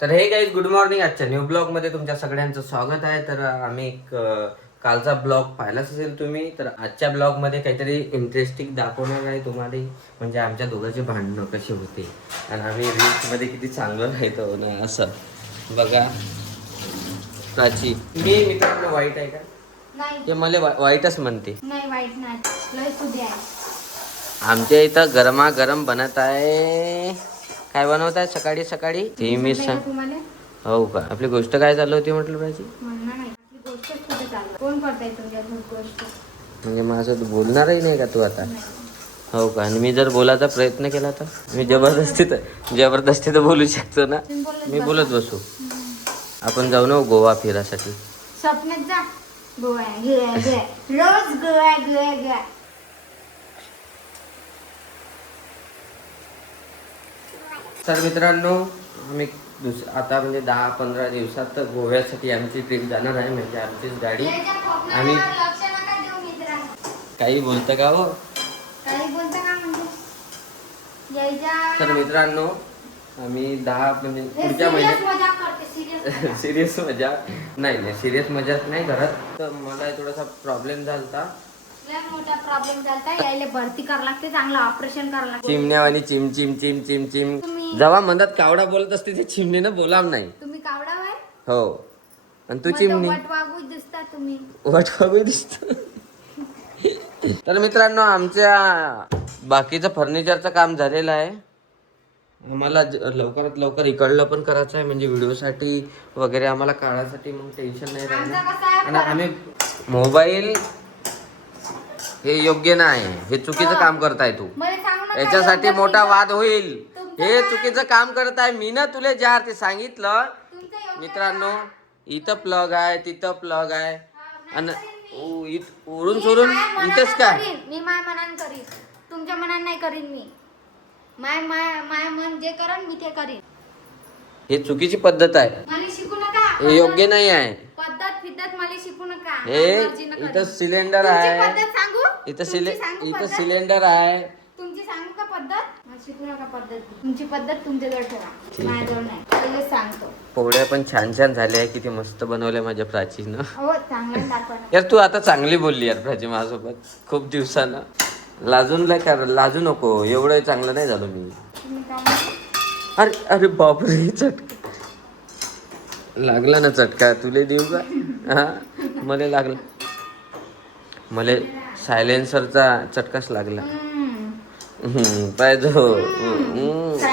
तर हे guys good morning. आजच्या न्यू ब्लॉग मध्ये तुमच्या सगळ्यांचं स्वागत आहे. तर आम्ही एक कालचा ब्लॉग पाहिलाच असेल तुम्ही. तर आजच्या ब्लॉग मध्ये काहीतरी इंटरेस्टिंग दाखवणार आहे तुम्हाला, म्हणजे आमच्या दोघांचे भांडणं कसे होते आणि आम्ही रील्स मध्ये किती चांगलं राहतो ना असं. बघा प्राची, मी मित्रांनो वाईट आहे का? नाही ते मला वाईटच म्हणते. नाही वाईट नाही, लय सुधी आहे. आमच्या इथं गरमागरम बनत आहे. काय बनवत आहे सकाळी सकाळी ते मी तुम्हाला हो का? आपली गोष्ट काय चालू होती म्हटलं प्राची? म्हणणार नाही, आपली गोष्ट कुठे चालू, कोण करताय तुमच्यासोबत गोष्ट? म्हणजे माझं बोलणारही नाही का तू आता? हो का? आणि मी जर बोलायचा प्रयत्न केला तर मी जबरदस्ती तर बोलू शकतो ना. मी बोलत बसू. आपण जाऊ ना गोवा फिरासाठी. स्वप्नात जा. गोवा रोज गोवा गोवा गोवा. तर मित्रांनो, आम्ही आता म्हणजे 10-15 दिवसात गोव्यासाठी आमची ट्रिप जाणार आहे. म्हणजे आमचीच गाडी. आम्ही लक्ष नका देऊ मित्रांनो. काही बोलतं का हो? काही बोलता का म्हणजे यायच्या. तर मित्रांनो, आम्ही 10 म्हणजे पुढच्या सिरियस महिन्यात मजाक करते, सिरियस सिरियस मजाक नाही सिरियस मजाक नाही करत. तर मला थोडासा प्रॉब्लेम झाला. लय मोठा प्रॉब्लेम झालता. यायला भरती करावं लागते, चांगलं ऑपरेशन करावं लागते. चिमण्यावानी चिम चिम चिम चिम चिम तुम्ही- जेव्हा म्हणतात कावडा बोलत असते ते चिमणीनं बोलाव नाही. तुम्ही कावडा व्हाय, हो, आणि तू चिमणी वागू दिसता तुम्ही. वाटवावी दिसत. तर मित्रांनो, आमच्या बाकीचं फर्निचरचं काम झालेलं आहे. आम्हाला लवकरात लवकर इकडलं पण करायचं आहे, म्हणजे व्हिडिओसाठी वगैरे आम्हाला काढायसाठी मग टेन्शन नाही आमचं राहणार. कसं आहे, आणि आम्ही मोबाईल हे योग्य नाही, हे चुकीचं काम करताय तू. मला सांगू नका, याच्यासाठी योग्य मोठा तुमचं- वाद होईल. तुमचं हे काय? चुकीचं काम करत आहे. मी ना तुला ज्या ते सांगितलं तुमचं योग्य मित्रांनो, का? इथं प्लग आहे, तिथं प्लग आहे, हा, आणि नाही करीन मी. ओढून मी सोडून माया मनानं इथंच का? करीन. मी माय मनानं करीन, तुमच्या मनानं नाही करीन. मी माय माय माय मन जे करन मी ते करीन. हे चुकीची पद्धत आहे. मला शिकू नका. हे योग्य नाही आहे. पद्धत फिद्धत मला शिकू नका. हे मर्जीनं करीन. इथं सिलेंडर तुमची आहे, पद्धत सांगू? इथं तुमची सांगू इथं पद्धत? सिलेंडर आहे. तुमची सांगू का पद्धत? मला शिकू नका पद्धत. तुमची पद्धत तुमच्याजवळ ठेवा, ठीक आहे. माझ्याजवळ नाही. पहिलेच सांगतो. पोळ्या पण छान छान झाल्या. किती मस्त बनवल्या माझ्या प्राचीनं. हो, चांगलं दाखवा ना. यार तू आता चांगली बोलली यार प्राची माझ्यासोबत खूप दिवसानं. लाजू नको, एवढं चांगलं नाही झालो मी. तुम्ही का म्हणता? अरे अरे बापरे, चटका लागला ना. चटका तुले देऊ का? हा, मला लागला. मला सायलेन्सरचा चटकाच लागला.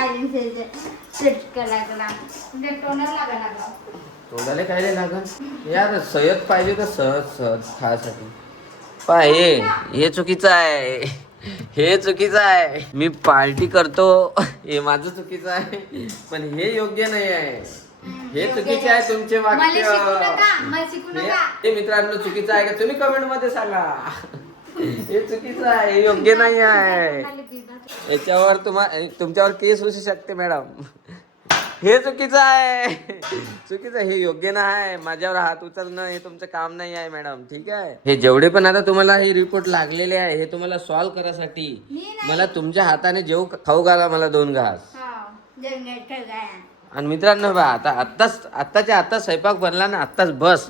पाहिजे. चटका लागला. म्हणजे टोनर लागायला लागला. तोंडाला काय नाही लागल यार. सहज पाहिजे तर सहज खायसाठी. हे चुकीचं आहे. हे चुकीचं आहे. मी पार्टी करतो हे माझं चुकीचं आहे, पण हे योग्य नाही आहे. हे चुकीचे आहे तुमचे मला वाक्य. शिकू नका, मला शिकू नका. हे मित्रांनो चुकीचं आहे का? तुम्ही कमेंट मध्ये सांगा. हे चुकीचं आहे, हे योग्य नाही आहे. याच्यावर तुमच्यावर केस होऊ शकते मॅडम. हे चुकीचं आहे. चुकीचं, हे योग्य नाही. माझ्यावर हात उचलणं हे तुमचं काम नाही आहे मॅडम. ठीक आहे. हे जेवढे पण आता तुम्हाला हे रिपोर्ट लागलेले आहे, हे तुम्हाला सॉल्व्ह करायसाठी मला तुमच्या हाताने जेव खाऊ घाला मला 2 घास. आणि मित्रांनो बा, आत्ताच्या आत्ता स्वयंपाक बनला ना, आत्ताच बस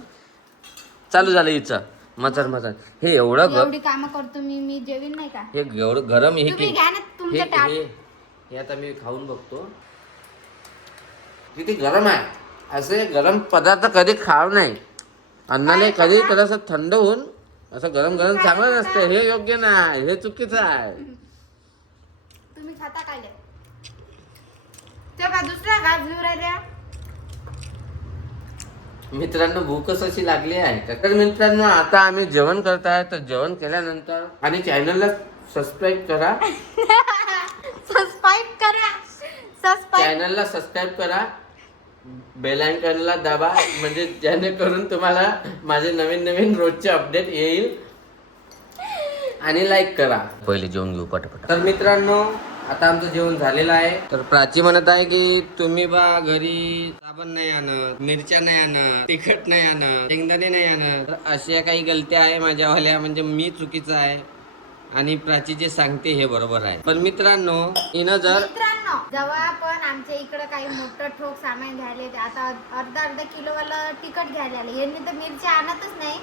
चालू झालं हिचं मचर मचर. हे एवढी कामं करतो मी जेवीन नाही का? हे एवढं गरम. हे तुम्ही घ्या ना तुमचं ताट. हे आता मी खाऊन बघतो. किती गरम आहे. असे गरम पदार्थ कधी खाव नाही. अन्नाने कधी थोडंसं थंड होऊन असं गरम गरम चांगलं नसतं. हे योग्य नाही, हे चुकीचं आहे. तुम्ही खाता काय? ते बा दुसरा घास घेऊन राहिल्या. मित्रांनो, भूकच अशी लागली आहे का? तर मित्रांनो, आता आम्ही जेवण करताय. तर जेवण केल्यानंतर आणि चॅनलला सबस्क्राईब करा. सबस्क्राईब करा. चॅनलला सबस्क्राईब करा. बेल आयकॉनला दाबा, म्हणजे जेणेकरून तुम्हाला माझे नवीन नवीन रोजचे अपडेट येईल. आणि लाईक करा. पहिले जेवण घेऊ पटापट. तर मित्रांनो, आता आमचं जेवण झालेलं आहे. तर प्राची म्हणत आहे की तुम्ही बा घरी साबण नाही आणत, मिरच्या नाही आणत, तिखट नाही आणत, शेंगदाणे नाही आणत. तर अशा काही गलत्या आहे माझ्यावाल्या. म्हणजे मी चुकीचं आहे आणि प्राची जे सांगते हे बरोबर आहे. पण मित्रांनो, हिनं जर मित्रांनो, जेव्हा पण आमच्या इकडं काही मोठं ठोक सामान घ्यायला ते आता अर्धा किलोवाला तिखट घ्यायला आले. यांनी तर मिरच्या आणतच नाही.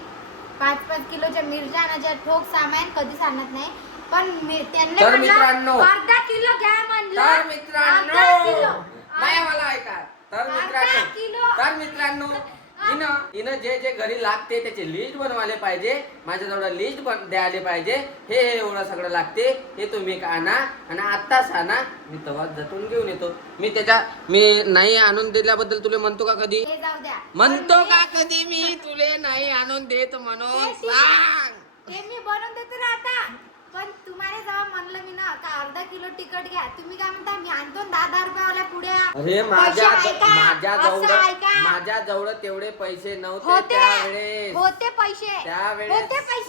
5-5 किलोच्या मिरच्या आणायच्या, ठोक सामान कधीच आणत नाही. पण त्यांनी तर म्हणलं मित्रांनो, अर्धा किलो घ्या म्हणलं. तर मित्रांनो, नाही मला ऐका. तर मित्रांनो हिनं जे घरी लागते त्याची लिस्ट बनवायला पाहिजे. माझ्याजवळ लिस्ट द्यायला पाहिजे. हे एवढं सगळं लागते, हे तुम्ही आणा आणि आत्ताच आणा. मी तवा जटून घेऊन येतो. मी नाही आणून दिल्याबद्दल तुला म्हणतो का कधी? जाऊ द्या. म्हणतो का कधी मी तुले नाही आणून देत म्हणून? सांग. ते मी बनवून देते ना आता. पण तुम्हाला जेव्हा म्हणलं मी ना का अर्धा किलो तिखट घ्या, तुम्ही काय म्हणता मी आणतो 10-10 रुपयावाल्या पुड्या. अरे माझ्या जवळ तेवढे पैसे नव्हते त्यावेळेस. होते पैसे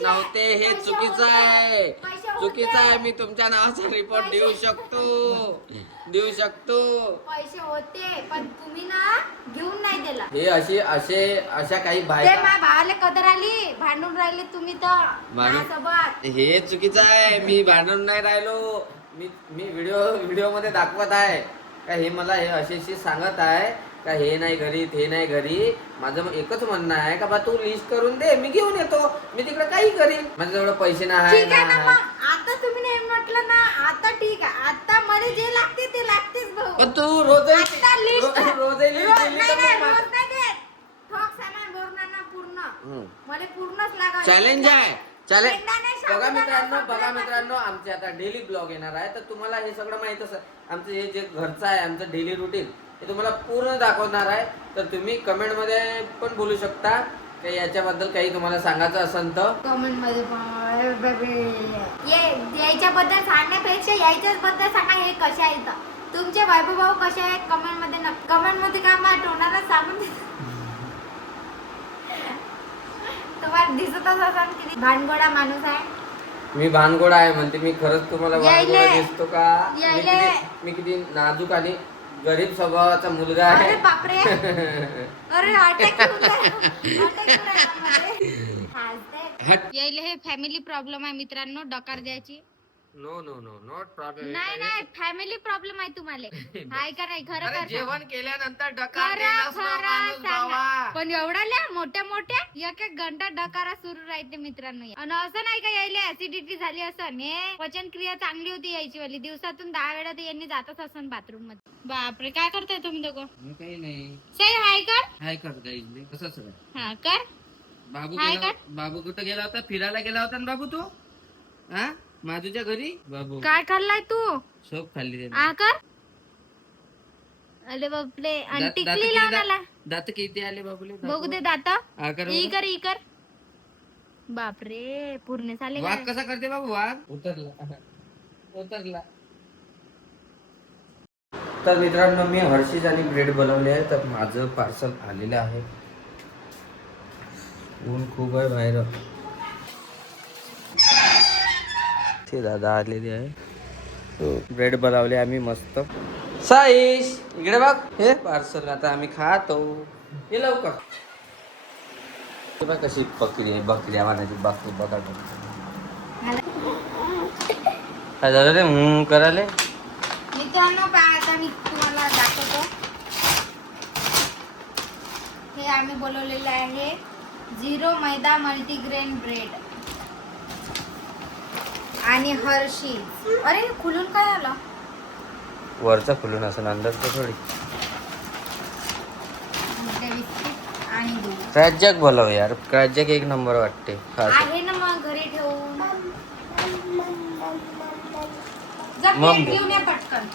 नव्हते. हे चुकीचं आहे. चुकीचं आहे. मी तुमच्या नावाचा रिपोर्ट देऊ शकतो. पैसे होते पण तुम्ही ना घेऊन नाही दिला. हे अशा काही ते बायका माझ्या भावाला कदर आली, भांडून राहिले तुम्ही तर माझ्यासोबत. हे चुकीचं आहे. मी भांडून नाही राहिलो. मी व्हिडिओ मध्ये दाखवत आहे का हे मला हे अशी सांगत आहे का हे नाही घरी ते नाही घरी. माझं एकच म्हणणं आहे का बा तू लिस्ट करून दे, मी घेऊन येतो. मी तिकडे काही करीन. माझ्याजवळ पैसे नाही. ठीक आहे ना मग. आता तुम्ही नाही म्हटलं ना, आता ठीक आहे. आता मला जे लागते ते लागतेच भाऊ. पण तू रोज आता लिस्ट रोज नाही देत. ठोक सामान भरून आणा पूर्ण. मला पूर्णच लागायचं. चॅलेंज आहे. बघा मित्रांनो आमचे आता डेली ब्लॉग येणार आहे. तर तुम्हाला हे सगळं माहित असं आमचं हे जे घरचं आहे आमचं डेली रुटीन हे तुम्हाला पूर्ण दाखवणार आहे. तर तुम्ही कमेंट मध्ये पण बोलू शकता काही याच्याबद्दल काही तुम्हाला सांगायचं असेल तर कमेंट मध्ये याच्याबद्दल सांगण्यापेक्षा याच्याच बद्दल सांगा. हे कशा आहेत तुमचे वैभव भाऊ कसे आहेत कमेंट मध्ये काय मला टोनाला सांगून तुम्हाला दिसतच असाल किती भानगोडा माणूस आहे. मी भानगोडा आहे म्हणते. मी खरंच तुम्हाला भानगोडा दिसतो का? मी किती नाजूक आणि गरीब स्वभावाचा मुलगा आहे. अरे बापरे. अरे अटॅक यायला हे फॅमिली प्रॉब्लेम आहे मित्रांनो. डकार द्यायची. No not problem. नाही फॅमिली प्रॉब्लेम आहे तुम्हाला. हाय का नाही? खरं जेवण केल्यानंतर डकार देणार माणूस बाबा. पण एवढ्या मोठ्या एक घंटा डकारा सुरू राहते मित्रांनो. आणि असं नाही का यायला ऍसिडिटी झाली असं. हे पचन क्रिया चांगली होती यायची वाली. दिवसातून 10 वेळा तर यांनी जातच असं बाथरूम मध्ये. बापरे काय करताय तुम्ही दोघं? काही नाही. सही हाय कर कसं हा कर. बाबू कुठं गेला होता? फिरायला गेला होता ना बाबू तू? हा माझूच्या घरी? बाबू काय खाल्लाय तू? सोप खाल्ली. कर. अरे बापले. आणि टिकली लावण्याला दात किती आले बाबूले? बघू दे दात. ई कर. बापरे पूर्ण झाले. वाघ कसा करते बाबू? वाघ उतरला. तर मित्रांनो मी हर्षीज आणि ब्रेड बनवले आहे. तर माझं पार्सल आलेलं आहे. ऊन खूप आहे बाहेर. ते दादा आलेले आहे. ब्रेड बनवले आम्ही मस्त. साईश इकडे बघ. हे पार्सल आता आम्ही खातो. हे लवकर. बघ कशी बकरी आवाजाची बकरी बघा. काय झालं रे करायला? मित्रांनो काय आता मी तुम्हाला दाखवतो. हे आम्ही बोलवलेलं आहे 0 मैदा मल्टीग्रेन ब्रेड आणि हर्षीज. अरे खुलून काय आलं? वरचा खुलून असं अंदाज तर थोडी. आणि दूध. क्रॅकजॅक बोलाव यार. क्रॅकजॅक एक नंबर वाटते. आहे ना मग घरी ठेवून. घेऊन या पटकन.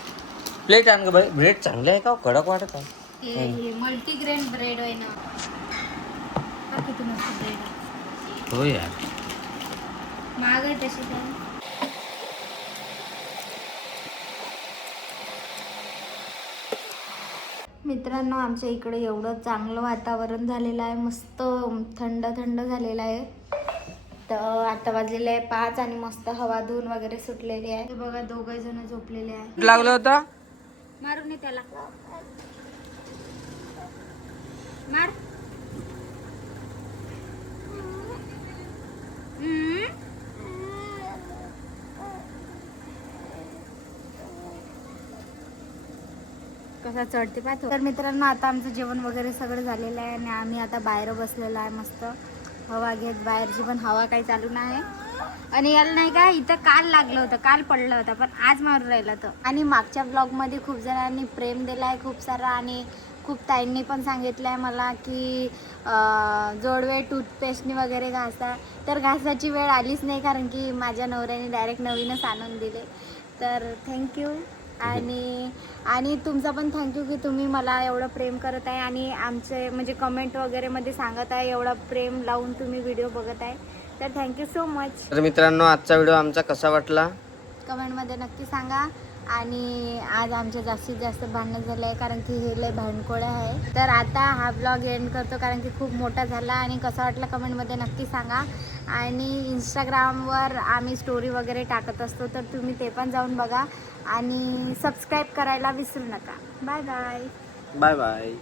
प्लेट आण ग बाई. ब्रेड चांगले आहे का? कडक वाटत आहे. हे मल्टीग्रेन ब्रेड आहे ना. किती मस्त ब्रेड आहे. हो यार महाग आहे तशी तर. मित्रांनो आमच्या इकडे एवढं चांगलं वातावरण झालेलं आहे. मस्त थंड झालेलं आहे. तर आता वाजलेलं आहे 5 आणि मस्त हवा धुवून वगैरे सुटलेली आहे. बघा 2 जण झोपलेले आहे. लागलं होता मारून त्याला मार. कसा चढते पाहतो. तर मित्रांनो आता आमचं जेवण वगैरे सगळं झालेलं आहे आणि आम्ही आता बाहेर बसलेलो आहे मस्त हवा घेत. बाहेरची पण हवा काही चालू नाही आणि याला नाही का इथं काल लागलं होतं, काल पडलं होतं, पण आज मारून राहिलं तर. आणि मागच्या ब्लॉगमध्ये खूप जणांनी प्रेम दिलं आहे खूप सारा आणि खूप ताईंनी पण सांगितलं आहे मला की जोडवे टूथपेस्टनी वगैरे घासा. तर घासाची वेळ आलीच नाही कारण की माझ्या नवऱ्याने डायरेक्ट नवीनच आणून दिले. तर थँक्यू. आणि तुमचा पण थँक्यू की तुम्ही मला एवढं प्रेम करत आहे आणि आमचे म्हणजे कमेंट वगैरेमध्ये सांगत आहे एवढं प्रेम लावून तुम्ही व्हिडिओ बघत आहे. तर थँक्यू सो मच. तर मित्रांनो आजचा व्हिडिओ आमचा कसा वाटला कमेंटमध्ये नक्की सांगा. आणि आज आमच्या जास्तीत जास्त भांडणं झाले आहे कारण की हे लय भांडकोळे आहे. तर आता हा ब्लॉग एंड करतो कारण की खूप मोठा झाला. आणि कसा वाटला कमेंटमध्ये नक्की सांगा. आणि इंस्टाग्रामवर आम्ही स्टोरी वगैरे टाकत असतो तर तुम्ही ते पण जाऊन बघा आणि सबस्क्राईब करायला विसरू नका. Bye bye. Bye bye.